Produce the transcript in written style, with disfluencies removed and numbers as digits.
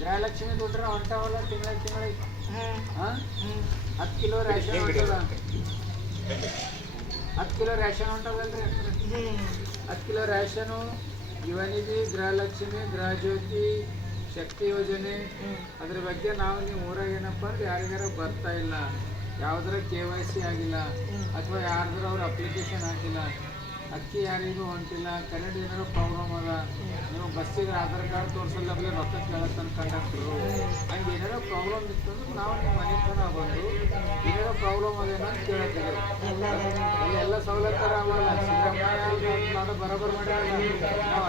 ಗೃಹಲಕ್ಷ್ಮಿ ದುಡ್ರ ಹೊಂಟಾವಲ್ಲ ತಿಂಗಳಿಗೆ 10 kilo ration ಹೊಂಟದ 10 kilo ration ಹೊಂಟವಲ್ರಿ 10 kilo ration Yuvanidhi Gruhalakshmi Gruhajyothi ಶಕ್ತಿ ಯೋಜನೆ ಅದ್ರ ಬಗ್ಗೆ ನೀವು ಊರಾಗ ಏನಪ್ಪ ಅಂದ್ರೆ ಯಾರಿಗಾರ ಬರ್ತಾ ಇಲ್ಲ, ಯಾವ್ದಾರ KYC ಆಗಿಲ್ಲ ಅಥವಾ ಯಾರ್ದಾರ ಅವ್ರ ಅಪ್ಲಿಕೇಶನ್ ಹಾಕಿಲ್ಲ, ಅಕ್ಕಿ ಯಾರಿಗೂ ಹೊಂಟಿಲ್ಲ, ಕರೆಂಟ್ ಏನಾರು ಪ್ರಾಬ್ಲಮ್ ಅದ, ನೀವು ಬಸ್ಸಿಗೆ ಆಧಾರ್ ಕಾರ್ಡ್ ತೋರಿಸಲ್ಲೇ ರೊಕ್ಕ ಕೇಳತ್ತಾನ ಕಂಡಕ್ಟ್ರು, ಹಂಗೆ ಏನಾರೋ ಪ್ರಾಬ್ಲಮ್ ಇತ್ತಂದ್ರೆ ನಾವು ನಿಮ್ಮ ಮನೆ ತನಕ ಬಂದು ಏನಾರೋ ಪ್ರಾಬ್ಲಮ್ ಅದೇನೋ ಅಂತ ಕೇಳತ್ತೀವಿ. ಎಲ್ಲ ಸವಲತ್ತು ಅವಲ್ಲ, ಸಿದ್ದರಾಮಯ್ಯ ಮಾಡೋ ಬರೋಬ್ಬರ ಮಾಡಿ ನಾವು